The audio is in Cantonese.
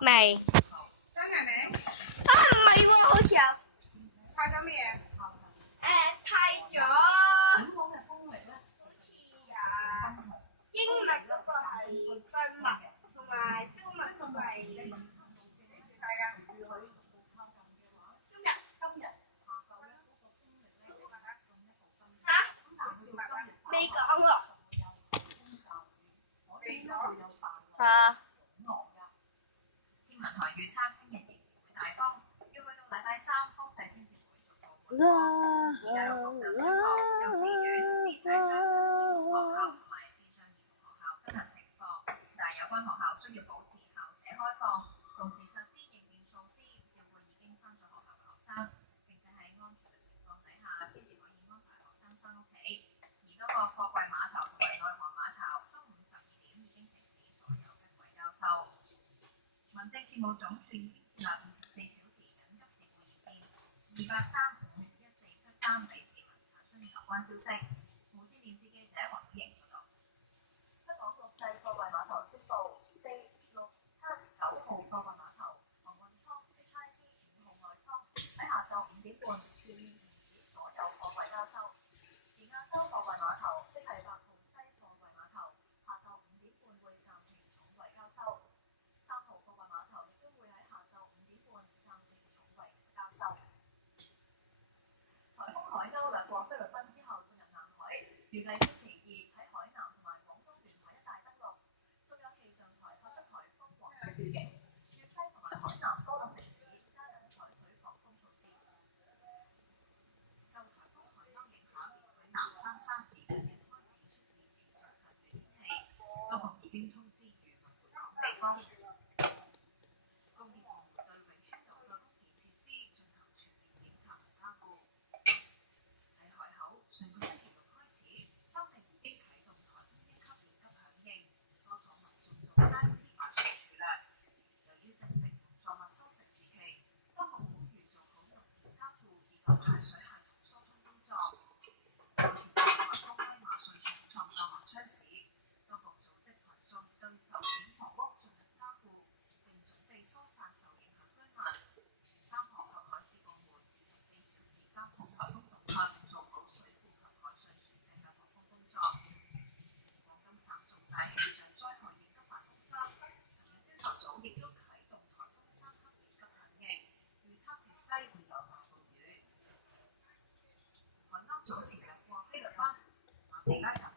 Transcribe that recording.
未。真係未？啊，唔係喎，好似有。派咗咩嘢？派咗。本港嘅風力咧，好似英文嗰個係句文，同埋中文嗰個係。幾時派㗎？今日。嚇？未講喎。未講。啊。天文台預測聽日仍然會大風，要去到禮拜三風勢先至會逐步緩和。而家有6間中學、幼稚園、肢體傷殘兒童學校同埋智障兒童學校今日停課，但係有關學校需要保持校舍開放，同時實施應變措施，照顧已經返咗學校嘅學生，並且喺安全嘅情況底下先至可以安排學生返屋企。而多個貨櫃碼頭同埋內河碼頭中午12點已經停止所有吉櫃交收。民政事務總署已經設立24小時緊急事故熱線28351473俾市民查詢有關消息。無線電視記者黃曉瑩報道。香港國際貨櫃碼頭宣布4、6、7、9號貨櫃碼頭航運倉 HIT 5號外倉喺下晝5點半全面停止所有貨櫃交收。而亞洲貨櫃碼頭即係8號西貨櫃碼頭下晝5點半會暫停重櫃交收。3號貨櫃碼頭亦都會喺下晝5點半暫停重櫃交收。颱風海鷗掠過菲律賓之後進入南海，預計星期2喺海南同埋廣東沿海一帶登陸。中央氣象台發出颱風黃色預警，粵西同埋海南多個城市加緊採取防風措施。受颱風海鷗影響，喺南山沙市近日開始出現持續陣雨天氣，當局已經通知漁民回航避風。工業部門對永興樓嘅工業設施進行全面檢查同加固。喺海口，上個星期6開始，當地已經啟動颱風1級應急響應，多咗民眾到街市買餸儲糧。由於正值農作物收成時期，當局呼籲做好農田加固以及排水系統疏通工作。有田記同埋高威馬術重創購物窗市，當局組織群眾對受損房屋進行加固，並準備疏散受影響居民。3項及海事部門24小時監控颱風動向，做好水庫及海上船隻嘅防風工作。廣東省重大氣象災害應急辦公室尋日朝頭早亦都啟動颱風3級應急響應，預測粵西會有大暴雨。海鷗早前掠過菲律賓，馬尼拉大